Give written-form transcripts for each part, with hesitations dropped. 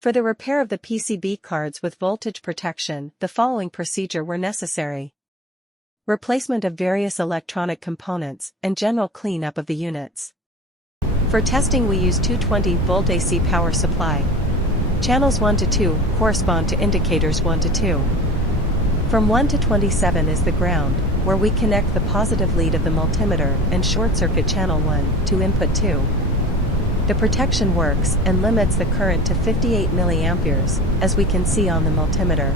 For the repair of the PCB cards with voltage protection, the following procedure were necessary. Replacement of various electronic components and general cleanup of the units. For testing we use 220-volt AC power supply. Channels 1 to 2 correspond to indicators 1 to 2. From 1 to 27 is the ground, where we connect the positive lead of the multimeter and short circuit channel 1 to input 2. The protection works and limits the current to 58 milliamperes, as we can see on the multimeter.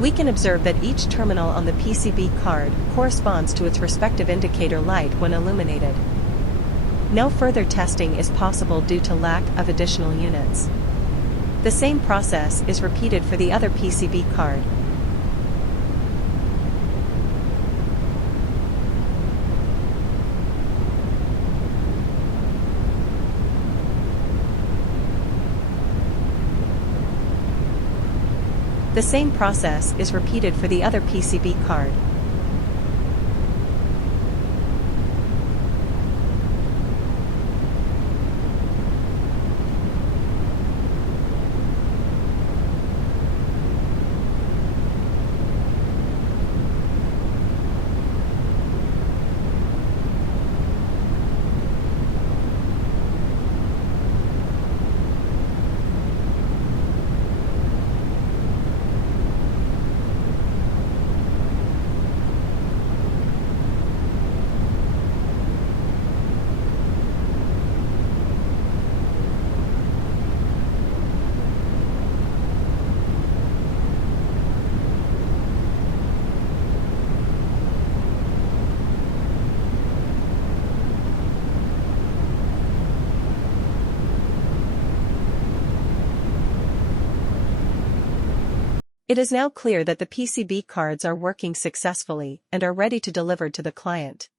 We can observe that each terminal on the PCB card corresponds to its respective indicator light when illuminated. No further testing is possible due to lack of additional units. The same process is repeated for the other PCB card. The same process is repeated for the other PCB card. It is now clear that the PCB cards are working successfully and are ready to deliver to the client.